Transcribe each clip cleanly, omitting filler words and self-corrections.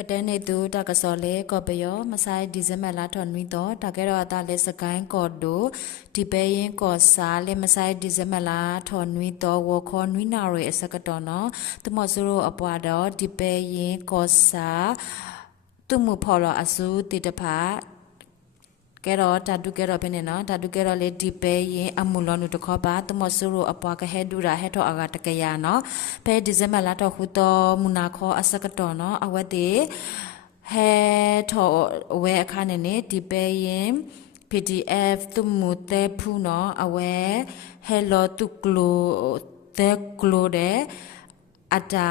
กระเดนในตู้ตากระสอเล่ก็ไปย่อมาใส่ดิเซมาลาทอนวิโตตากแกรอตาเลสกายกอดดูที่ไปยังกอดสาเลมาใส่ดิเซมาลาทอนวิโตวอคอนวินาเรสกตอนอตุมอสุโรอปวาดอที่ไปยังกอดสาตุมุพอลอสูติตภาแกรอตาดูแกรอเป็นเนาะตาดูแกรอเลดิเปยอมูลอนุตะขอบาตมอสุโรอปวากะเฮดูราเฮทออากาตะกะยาเนาะเปดิเซมาลาตอคุตอมุนาคออสกตอเนาะอวะเตเฮทอเวอคาเนเนดิเปย PDF ตุมูเตพูเนาะอเวเฮโลตุกโลเตกโลเดอาตา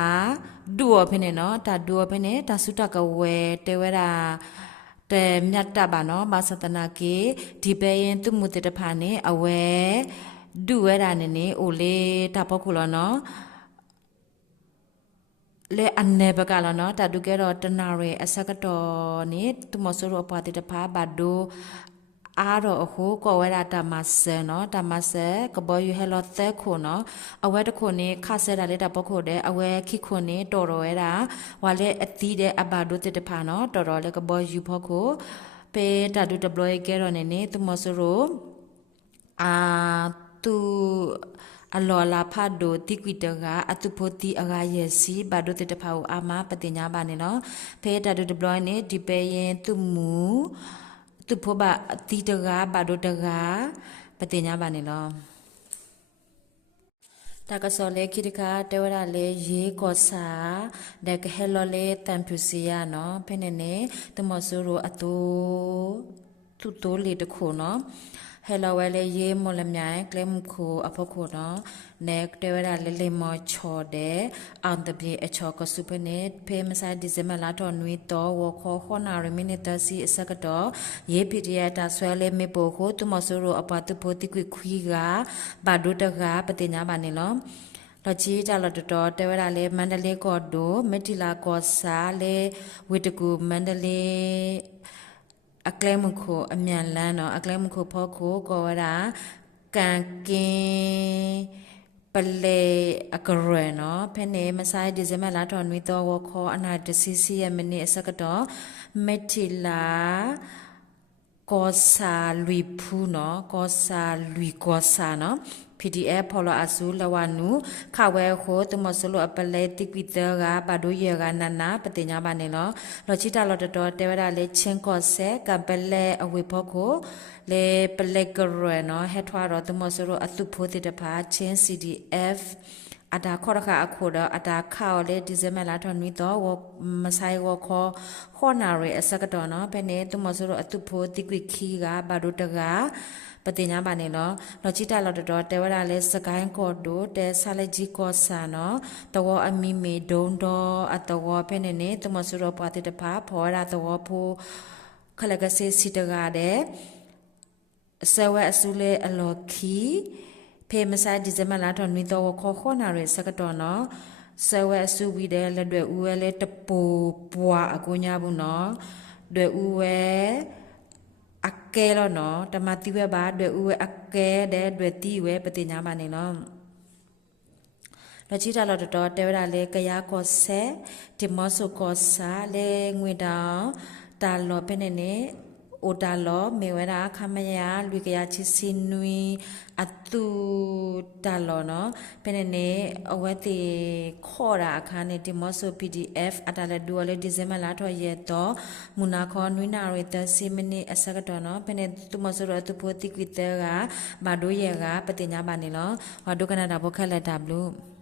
ดัวเพเนเนาะตาดัวเพเนตาสุตะกะเวเตเวราแต่မြတ်တပါနော်ဘာသတနာကေဒီပဲရင်သူမှုတေတဖာနေအဝဲဒူဝဲတာနေနေအိုလေတပေါခုလောနော်လေအနေဘကလောနော်တတုကဲတော့တနာရဲအစကတော်နေသူမဆိုးတော့ပါတေတဖာဘဒိုအားတော့အခုကောဝဲတာတမဆဲနော်တမဆဲကဘောယူဟဲလောသဲခုနော်အဝဲတခုနေခဆဲတာလေတပခုတဲ့အဝဲခိခုနေတော်တော်ဝဲတာဝါလေအသီးတဲ့အဘာဒိုတေတဖာနော်တော်တော်လေကဘောယူဖို့ခုပေတတူဒပလိုကဲတော့နေသူမဆိုးတော့အာသူအလောလာဖတ်ဒိုတိကွီတကအတုဖို့တီအဂါရဲ့စီဘာဒိုတေတဖာကိုအာမပတိညာပါနေနော်ဖေတတူဒပလိုနေဒီပေရင်သူမူตุพบะตีตกาบาดตกาปฏิญญาบานิลอตากะซอเลคิดกาเตวราเลเยกอสาเดกเฮโลเลตัมพุซียาเนาะเพเนเนตมอซูโรอตุตุโตเลตะโคเนาะเฮโลเวเลเยมอลมยายเกลมโคอพโคเนาะเนกเตวราเลเลมอชอเดอันตะเบอชอกสุพเนเพมซาดิเซมาลาตอนุยตอวอคอขอนารมินิตาซีอสกตอเยพิเดียตาสวเลเมโปโคตุมอซูโรอปาตุโพติกุคุยกาบาดุตกาปฏิญญาบานิลอลอจีจาลอตตอเตวราเลมันเดเลกอโดเมติลากอซาเลวิตกุมันเดเลအကလဲမခိုအမြန်လန်းတော့အကလဲမခိုဖို့ကိုကောရာကန်ကင်းပလေအကရနော်ဖဲနေမဆိုင်ဒီဇမလာတော်နွေတော့ဝခေါ်အနာတစီစီရဲ့မနေ့အစကတော့မက်တီလာကောစာလူဖူနော်ကောစာလူကောစာနော် PDF ဖော်လို့အဆူလဝနုခဝဲခိုတမဆလိုအပလေတိကွီတကဘာဒိုယေကနနာပတိညာပါနေလောလောချီတာလောတတော်တေဝရလေချင်းကောဆဲကပလေအဝေဖို့ကိုလေပလေကရနော်ဟက်ထွာတော့တမဆလိုအတုဖို့တိတဖာချင်း CDF အတာခေါ်ရခအခုတော့အတာခေါ်လေဒီဇမလာထွန်မီတော့မဆိုင်ဝခေါ်ခေါ်နာရအစကတော့နော်ဘယ်နေတမဆလိုအတုဖို့တိကွီခီကဘာဒိုတကปฏิญญาบานิเนาะเราจิตาเราตอเตวราเลสกายกอดโดเตซาเลจิกอสาเนาะตวอมีเมดงดออะตวเพเนเนตมสุโรปาติตภาพอราตวโพคลกะเซสิตกาเดเซวะอสุเลอโลคีเพมซาดิเซมาลาทอนมีตวขอขอนาเรสกตอเนาะเซวะอสุวีเดเลดอูเวเลตปูปัวอะกุญญาบุเนาะดอูเวအကဲလောနော်တမတိဝဲပါတွေ့ဦးဝဲအကဲတဲ့တွေ့တီဝဲပတိညာမနေနော်လောချီတာလောတော်တဲဝရလေကရကောဆဲဒီမောဆုကောစာလေငွေတောင်တာလောဖဲနေနေအိုတာလောမေဝရာခမယာလူကရချီစင်နွီအတူတာလောနော်ဖဲနေနေအဝဲတီခေါ်တာအခါနေဒီမောဆု PDF အတာလေဒူလေဒီဇင်မလာထော်ရဲတော့မူနာခေါ်နွိနာရတစီမနီအစကတော့နော်ဖဲနေသူမောဆုရသူပိုတိကွီတဲကဘာဒိုရဲကပတိညာပါနေလောဝါဒုကနာတာဘခက်လက်တာဘလူး